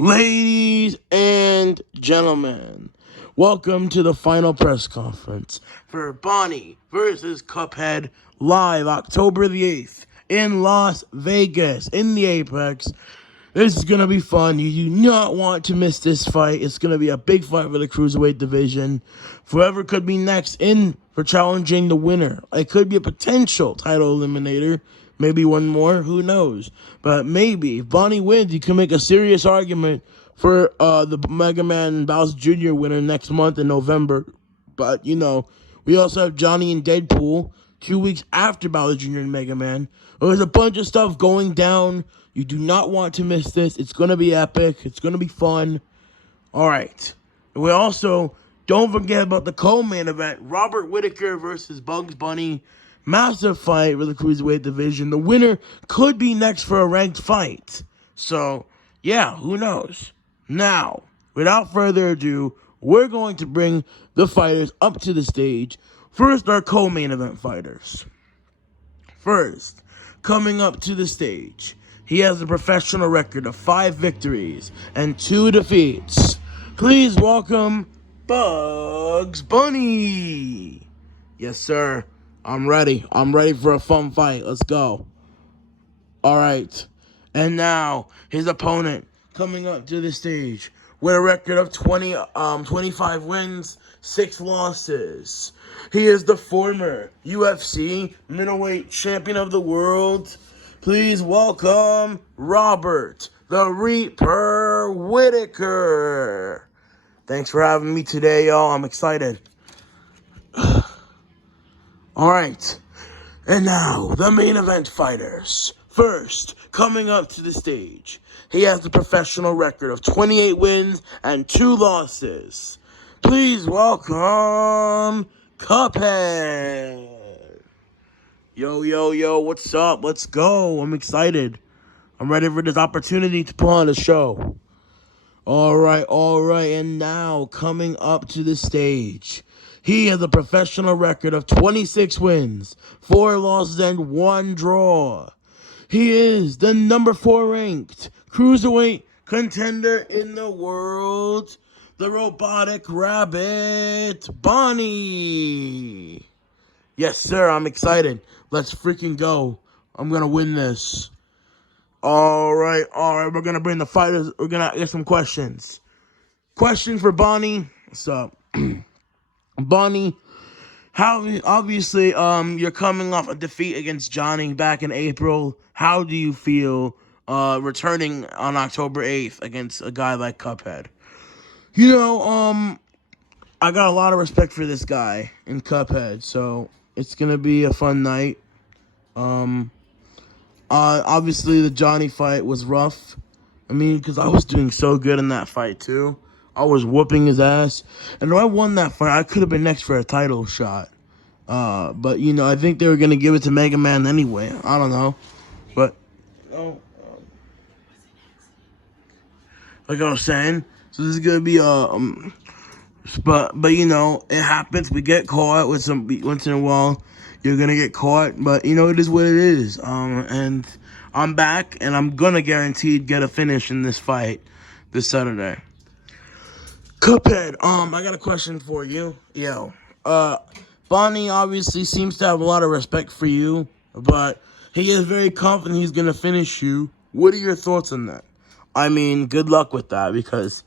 Ladies and gentlemen, welcome to the final press conference for Bonnie versus Cuphead live October the 8th in Las Vegas in the Apex. This is going to be fun. You do not want to miss this fight. It's going to be a big fight for the Cruiserweight division. Whoever could be next in for challenging the winner. It could be a potential title eliminator. Maybe one more. Who knows? But maybe if Bonnie wins, you can make a serious argument for the Mega Man Bowser Jr. winner next month in November. But, we also have Johnny and Deadpool 2 weeks after Bowser Jr. and Mega Man. There's a bunch of stuff going down. You do not want to miss this. It's going to be epic. It's going to be fun. All right. And we also don't forget about the co-main event, Robert Whittaker versus Bugs Bunny. Massive fight for the Cruiserweight division. The winner could be next for a ranked fight. So, yeah, who knows? Now, without further ado, we're going to bring the fighters up to the stage. First, our co-main event fighters. First, coming up to the stage, he has a professional record of 5 victories and 2 defeats. Please welcome Bugs Bunny. Yes, sir. I'm ready. I'm ready for a fun fight. Let's go. All right. And now, his opponent coming up to the stage with a record of 25 wins, 6 losses. He is the former UFC middleweight champion of the world. Please welcome Robert the Reaper Whittaker. Thanks for having me today, y'all. I'm excited. All right. And now, the main event fighters. First, coming up to the stage, he has a professional record of 28 wins and 2 losses. Please welcome Cuphead. Yo, what's up? Let's go. I'm excited. I'm ready for this opportunity to put on a show. All right. And now, coming up to the stage, he has a professional record of 26 wins, 4 losses, and 1 draw. He is the number 4 ranked Cruiserweight contender in the world, the Robotic Rabbit, Bonnie. Yes, sir, I'm excited. Let's freaking go. I'm going to win this. All right, we're going to bring the fighters. We're going to get some questions. Question for Bonnie. What's up? Bonnie, obviously, you're coming off a defeat against Johnny back in April. How do you feel returning on October 8th against a guy like Cuphead? I got a lot of respect for this guy in Cuphead, so it's gonna be a fun night. Obviously, the Johnny fight was rough. I mean, because I was doing so good in that fight, too. I was whooping his ass. And if I won that fight, I could have been next for a title shot. But, I think they were going to give it to Mega Man anyway. I don't know. But, like I was saying, so this is going to be, but it happens. We get caught with once in a while. You're going to get caught, but, it is what it is. And I'm back, and I'm going to guaranteed get a finish in this fight this Saturday. Cuphead, I got a question for you. Bonnie obviously seems to have a lot of respect for you, but he is very confident he's going to finish you. What are your thoughts on that? I mean, good luck with that, because,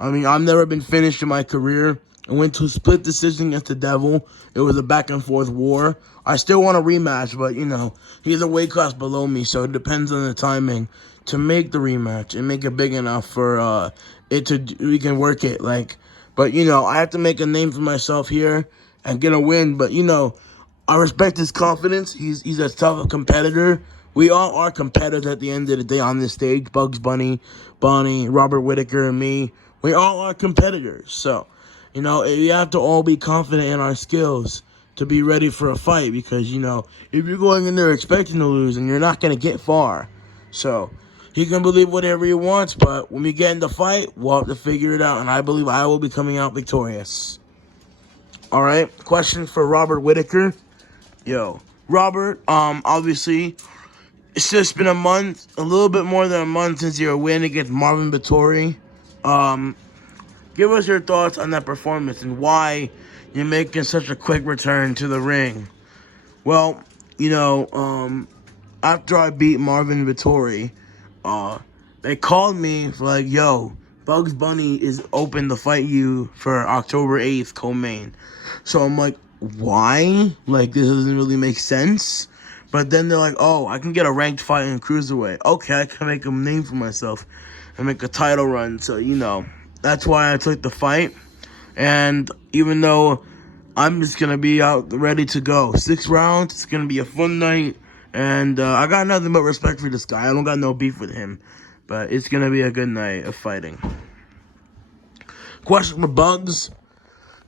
I've never been finished in my career. I went to a split decision against the Devil. It was a back-and-forth war. I still want a rematch, but, he's a weight class below me, so it depends on the timing to make the rematch and make it big enough for we can work it. But, I have to make a name for myself here and get a win. But, I respect his confidence. He's a tough competitor. We all are competitors at the end of the day on this stage. Bugs Bunny, Bonnie, Robert Whittaker, and me. We all are competitors. So, you have to all be confident in our skills to be ready for a fight. Because, if you're going in there expecting to lose, and you're not going to get far. So, he can believe whatever he wants, but when we get in the fight, we'll have to figure it out. And I believe I will be coming out victorious. All right, question for Robert Whittaker. Robert, obviously, It's just been a month, a little bit more than a month since your win against Marvin Vittori. Um, Give us your thoughts on that performance and why you're making such a quick return to the ring. Well, you know, after I beat Marvin Vittori, uh, they called me for like, yo, Bugs Bunny is open to fight you for October 8th co-main. So I'm like, why? Like, this doesn't really make sense. But then they're like, oh, I can get a ranked fight in Cruiserweight. Okay, I can make a name for myself and make a title run. So, that's why I took the fight. And even though I'm just going to be out ready to go, 6 rounds, it's going to be a fun night. And I got nothing but respect for this guy. I don't got no beef with him. But it's going to be a good night of fighting. Question for Bugs.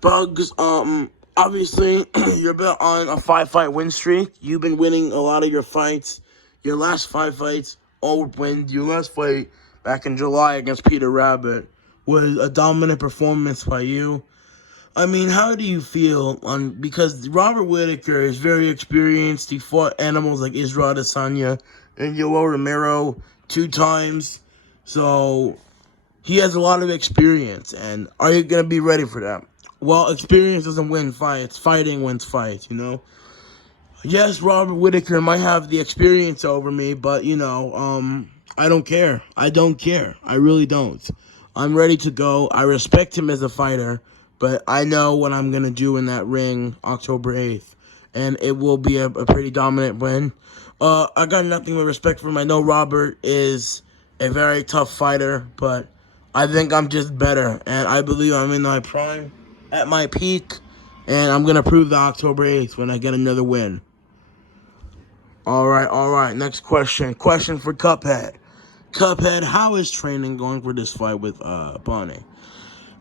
Bugs, obviously, you're on a 5-fight win streak. You've been winning a lot of your fights. Your last 5 fights, all wins. Your last fight back in July against Peter Rabbit was a dominant performance by you. I mean, how do you feel because Robert Whittaker is very experienced. He fought animals like Israel Adesanya and Yoel Romero 2 times. So he has a lot of experience, and are you going to be ready for that? Well, experience doesn't win fights. Fighting wins fights, Yes, Robert Whittaker might have the experience over me, but, I don't care. I don't care. I really don't. I'm ready to go. I respect him as a fighter, but I know what I'm going to do in that ring October 8th, and it will be a pretty dominant win. I got nothing but respect for him. I know Robert is a very tough fighter, but I think I'm just better, and I believe I'm in my prime, at my peak, and I'm going to prove that October 8th when I get another win. All right. Next question. Question for Cuphead. Cuphead, how is training going for this fight with Bonnie?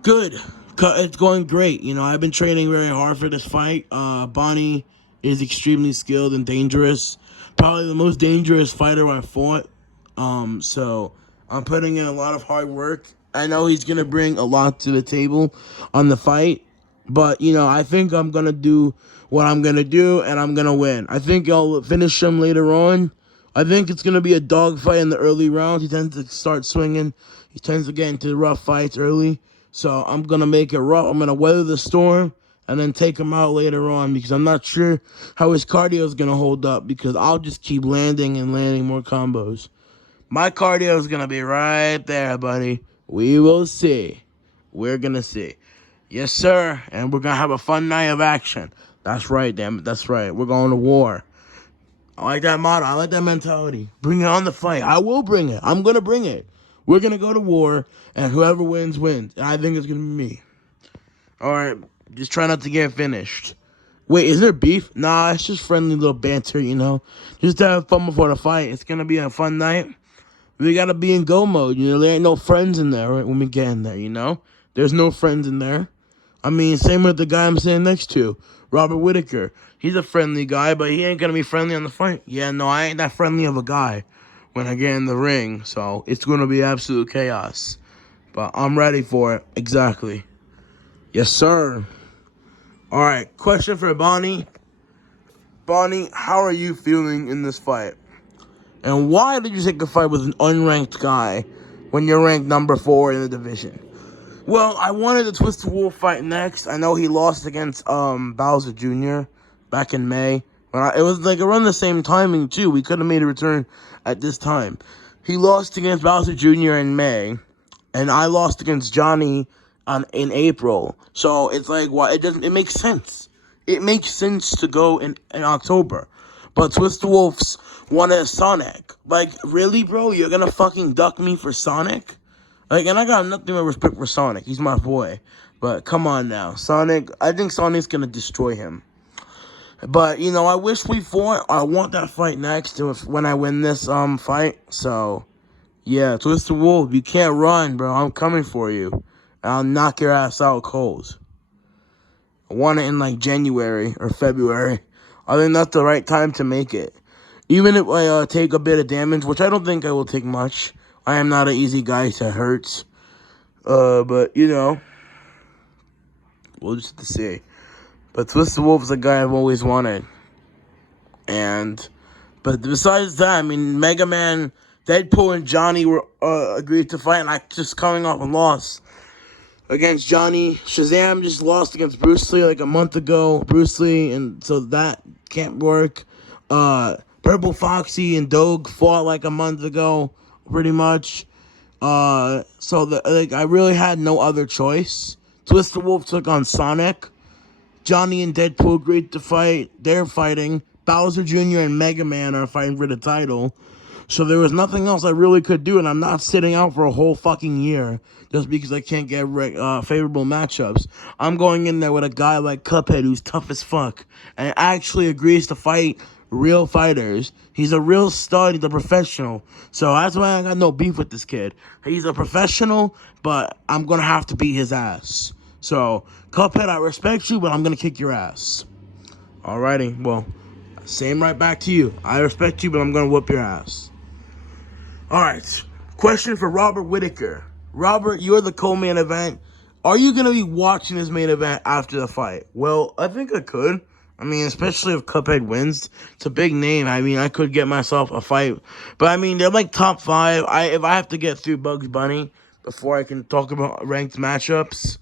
Good. It's going great. I've been training very hard for this fight. Bonnie is extremely skilled and dangerous. Probably the most dangerous fighter I've fought. So I'm putting in a lot of hard work. I know he's going to bring a lot to the table on the fight. But, I think I'm going to do what I'm going to do, and I'm going to win. I think I'll finish him later on. I think it's going to be a dogfight in the early rounds. He tends to start swinging. He tends to get into rough fights early. So I'm going to make it rough. I'm going to weather the storm and then take him out later on because I'm not sure how his cardio is going to hold up because I'll just keep landing and landing more combos. My cardio is going to be right there, buddy. We will see. We're going to see. Yes, sir. And we're going to have a fun night of action. That's right, damn it. That's right. We're going to war. I like that motto. I like that mentality. Bring it on the fight. I will bring it. I'm going to bring it. We're going to go to war, and whoever wins, wins. And I think it's going to be me. All right. Just try not to get finished. Wait, is there beef? Nah, it's just friendly little banter, Just to have fun before the fight. It's going to be a fun night. We got to be in go mode. There ain't no friends in there right when we get in there, There's no friends in there. I mean, same with the guy I'm sitting next to, Robert Whittaker. He's a friendly guy, but he ain't going to be friendly on the fight. Yeah, no, I ain't that friendly of a guy when I get in the ring, so it's going to be absolute chaos. But I'm ready for it, exactly. Yes, sir. All right, question for Bonnie. Bonnie, how are you feeling in this fight? And why did you take a fight with an unranked guy when you're ranked number 4 in the division? Well, I wanted the Twisted Wolf fight next. I know he lost against Bowser Jr. back in May. It was like around the same timing, too. We could have made a return at this time. He lost against Bowser Jr. in May, and I lost against Johnny in April. So it's like, it makes sense. It makes sense to go in October. But Twisted Wolf's wanted Sonic. Like, really, bro? You're gonna fucking duck me for Sonic? Like, and I got nothing but respect for Sonic. He's my boy. But come on now. Sonic, I think Sonic's going to destroy him. But, I wish we fought. I want that fight next when I win this fight. So, yeah, Twisted Wolf, you can't run, bro. I'm coming for you. I'll knock your ass out cold. I want it in, like, January or February. I think that's the right time to make it. Even if I take a bit of damage, which I don't think I will take much. I am not an easy guy to hurt. But, we'll just have to see. But Twisted Wolf is a guy I've always wanted. And But besides that, I mean, Mega Man, Deadpool, and Johnny were agreed to fight, and I just coming off a loss against Johnny. Shazam just lost against Bruce Lee like a month ago. Bruce Lee, and so that can't work. Purple Foxy and Doug fought like a month ago, pretty much. I really had no other choice. Twister Wolf took on Sonic. Johnny and Deadpool agreed to fight. They're fighting. Bowser Jr. and Mega Man are fighting for the title. So there was nothing else I really could do, and I'm not sitting out for a whole fucking year just because I can't get favorable matchups. I'm going in there with a guy like Cuphead who's tough as fuck and actually agrees to fight real fighters. He's a real stud. He's a professional. So that's why I got no beef with this kid. He's a professional, but I'm going to have to beat his ass. So, Cuphead, I respect you, but I'm going to kick your ass. Alrighty, well, same right back to you. I respect you, but I'm going to whoop your ass. Alright, question for Robert Whitaker. Robert, you're the co-main event. Are you going to be watching this main event after the fight? Well, I think I could. I mean, especially if Cuphead wins. It's a big name. I mean, I could get myself a fight. But, I mean, they're like top 5. If I have to get through Bugs Bunny before I can talk about ranked matchups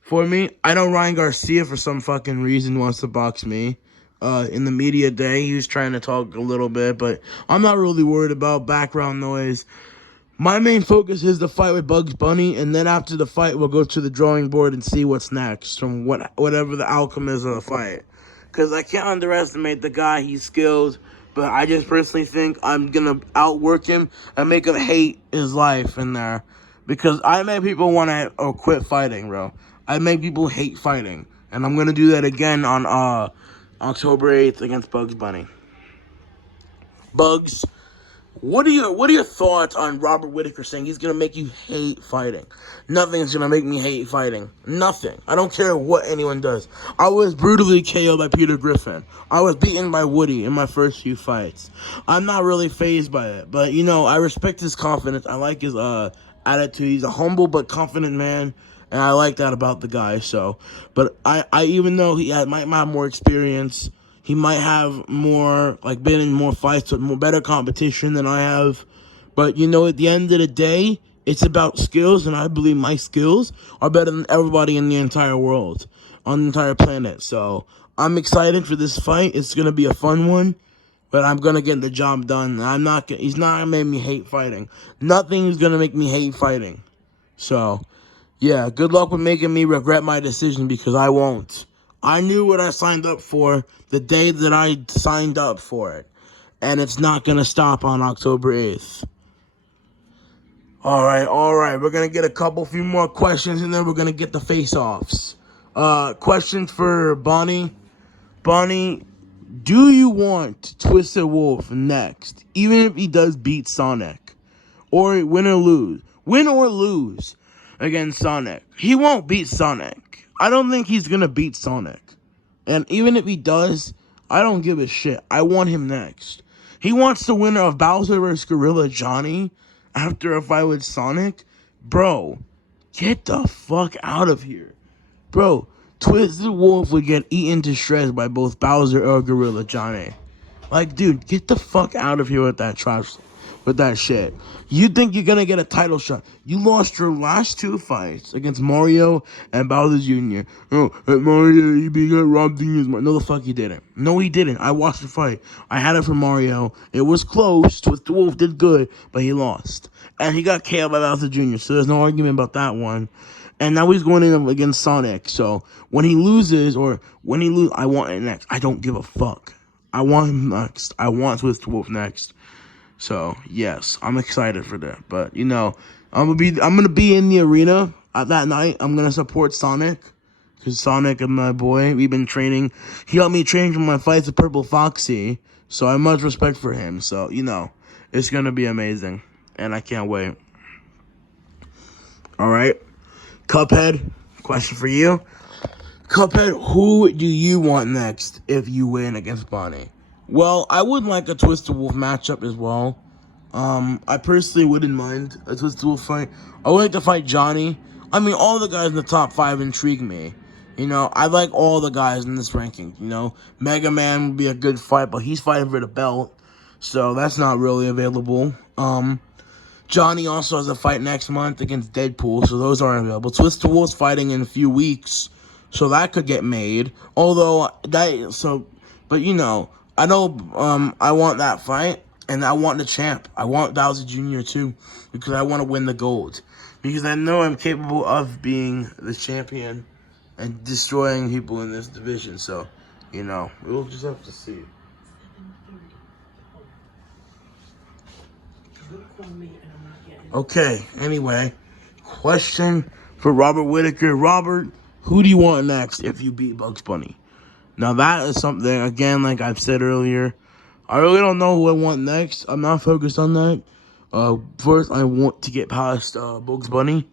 for me, I know Ryan Garcia, for some fucking reason, wants to box me. In the media day, he was trying to talk a little bit, but I'm not really worried about background noise. My main focus is the fight with Bugs Bunny, and then after the fight, we'll go to the drawing board and see what's next from whatever the outcome is of the fight. Because I can't underestimate the guy. He's skilled, but I just personally think I'm going to outwork him and make him hate his life in there. Because I make people want to quit fighting, bro. I make people hate fighting. And I'm going to do that again on October 8th against Bugs Bunny. Bugs, what are your thoughts on Robert Whitaker saying he's going to make you hate fighting? Nothing's going to make me hate fighting. Nothing. I don't care what anyone does. I was brutally KO'd by Peter Griffin. I was beaten by Woody in my first few fights. I'm not really fazed by it. But, I respect his confidence. I like his attitude. He's a humble but confident man. And I like that about the guy. So, but I even though might have more experience, he might have more, been in more fights with more better competition than I have. But, at the end of the day, it's about skills, and I believe my skills are better than everybody in the entire world, on the entire planet. So, I'm excited for this fight. It's going to be a fun one, but I'm going to get the job done. He's not going to make me hate fighting. Nothing is going to make me hate fighting. So, yeah, good luck with making me regret my decision, because I won't. I knew what I signed up for the day that I signed up for it. And it's not going to stop on October 8th. All right. We're going to get a few more questions, and then we're going to get the face-offs. Question for Bonnie. Bonnie, do you want Twisted Wolf next, even if he does beat Sonic? Or win or lose against Sonic? He won't beat Sonic. I don't think he's going to beat Sonic. And even if he does, I don't give a shit. I want him next. He wants the winner of Bowser vs. Gorilla Johnny after a fight with Sonic. Bro, get the fuck out of here. Bro, Twisted Wolf would get eaten to shreds by both Bowser or Gorilla Johnny. Dude, get the fuck out of here with that trash. With that shit. You think you're gonna get a title shot. You lost your last 2 fights against Mario and Bowser Jr. Oh, Mario, you got robbed in his mind. No, the fuck he didn't. No, he didn't. I watched the fight. I had it for Mario. It was close. Twisted Wolf did good, but he lost. And he got KO'd by Bowser Jr., so there's no argument about that one. And now he's going in against Sonic. So when he loses, I want it next. I don't give a fuck. I want him next. I want Twisted Wolf next. So, yes, I'm excited for that. But, I'm gonna be in the arena that night. I'm gonna support Sonic, because Sonic is my boy. We've been training. He helped me train for my fights with Purple Foxy. So I have much respect for him. So, it's gonna be amazing. And I can't wait. Alright. Cuphead, question for you. Cuphead, who do you want next if you win against Bonnie? Well, I would like a Twisted Wolf matchup as well. I personally wouldn't mind a Twisted Wolf fight. I would like to fight Johnny. I mean, all the guys in the top 5 intrigue me. I like all the guys in this ranking. Mega Man would be a good fight, but he's fighting for the belt. so that's not really available. Johnny also has a fight next month against Deadpool, so those aren't available. Twistable fighting in a few weeks, so that could get made. But I know, I want that fight, and I want the champ. I want Bowser Jr. too, because I want to win the gold. Because I know I'm capable of being the champion and destroying people in this division, so, we'll just have to see. Okay, anyway, question for Robert Whitaker. Robert, who do you want next if you beat Bugs Bunny? Now, that is something, again, like I've said earlier, I really don't know who I want next. I'm not focused on that. First, I want to get past Bugs Bunny,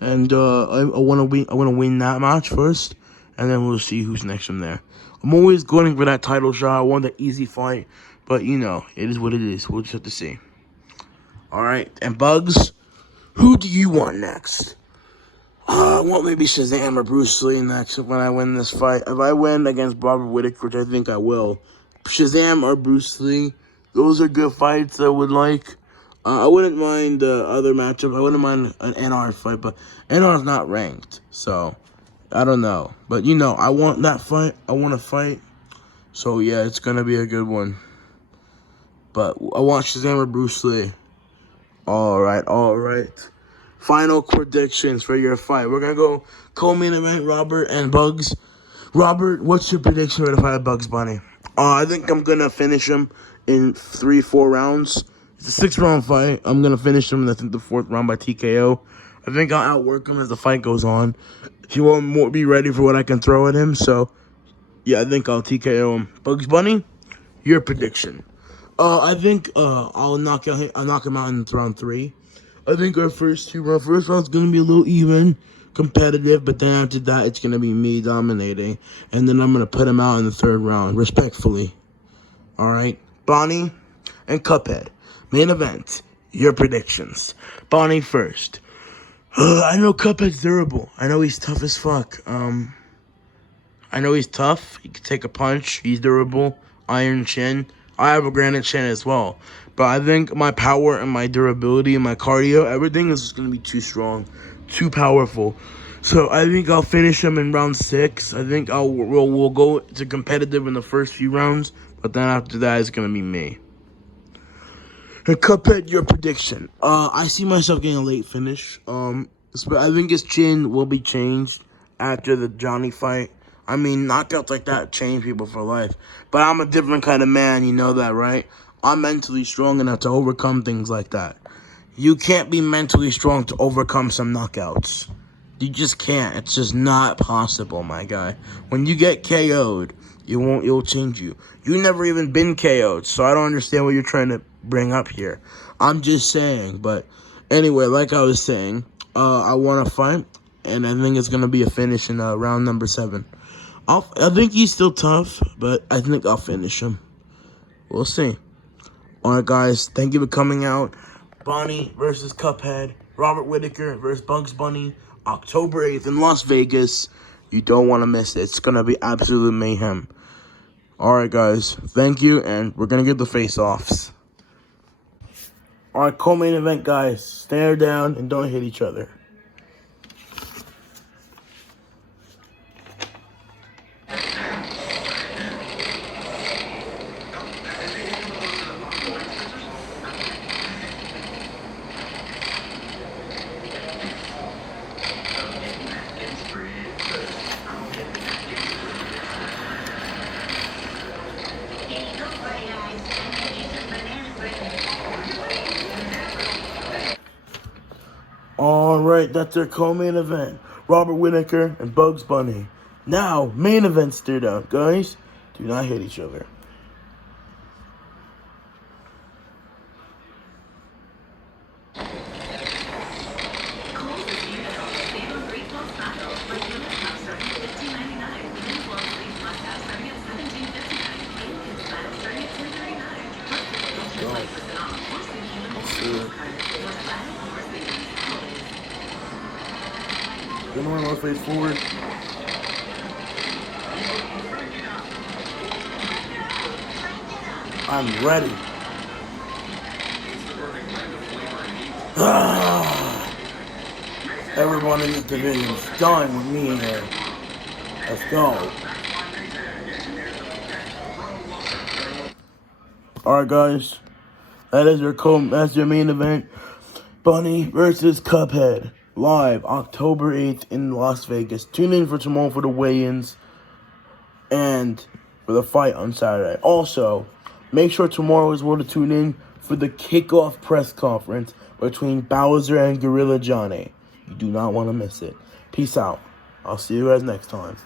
and I want to win. I want to win that match first, and then we'll see who's next from there. I'm always going for that title shot. I want the easy fight, but it is what it is. We'll just have to see. All right, and Bugs, who do you want next? I want maybe Shazam or Bruce Lee next when I win this fight. If I win against Robert Whitaker, which I think I will, Shazam or Bruce Lee, those are good fights I would like. I wouldn't mind other matchups. I wouldn't mind an NR fight, but NR's not ranked, so I don't know. But I want that fight. I want to fight. So yeah, it's gonna be a good one. But I want Shazam or Bruce Lee. All right. Final predictions for your fight. We're going to go co-main event, Robert and Bugs. Robert, what's your prediction for the fight of Bugs Bunny? I think I'm going to finish him in 3-4 rounds. It's a 6-round fight. I'm going to finish him in, I think, the 4th round by TKO. I think I'll outwork him as the fight goes on. He won't be ready for what I can throw at him. So, yeah, I think I'll TKO him. Bugs Bunny, your prediction. I think I'll knock him out in round 3. I think our first round's gonna be a little even, competitive, but then after that it's gonna be me dominating, and then I'm gonna put him out in the 3rd round, respectfully. All right, Bonnie and Cuphead, main event. Your predictions. Bonnie first. I know Cuphead's durable. I know he's tough as fuck. I know he's tough. He can take a punch. He's durable. Iron chin. I have a granite chin as well. But I think my power and my durability and my cardio, everything is just going to be too strong, too powerful. So I think I'll finish him in round 6. I think we'll go to competitive in the first few rounds. But then after that, it's going to be me. And Cuphead, your prediction. I see myself getting a late finish. I think his chin will be changed after the Johnny fight. I mean, knockouts like that change people for life. But I'm a different kind of man, you know that, right? I'm mentally strong enough to overcome things like that. You can't be mentally strong to overcome some knockouts. You just can't. It's just not possible, my guy. When you get KO'd, it'll change you. You never even been KO'd, so I don't understand what you're trying to bring up here. I'm just saying, but anyway, like I was saying, I want to fight, and I think it's going to be a finish in round number 7. I think he's still tough, but I think I'll finish him. We'll see. Alright, guys, thank you for coming out. Bonnie versus Cuphead. Robert Whitaker versus Bugs Bunny. October 8th in Las Vegas. You don't want to miss it. It's going to be absolute mayhem. Alright, guys, thank you, and we're going to get the face-offs. Alright, co-main event, guys. Stare down and don't hit each other. Alright, that's our co-main event. Robert Whitaker and Bugs Bunny. Now, main event stare down. Guys, do not hit each other. Good morning, left face forward. I'm ready. Everyone in this division is done with me here. Let's go. Alright guys, that's your main event. Bunny versus Cuphead. Live October 8th in Las Vegas. Tune in for tomorrow for the weigh-ins and for the fight on Saturday. Also, make sure tomorrow as well to tune in for the kickoff press conference between Bowser and Gorilla Johnny. You do not want to miss it. Peace out. I'll see you guys next time.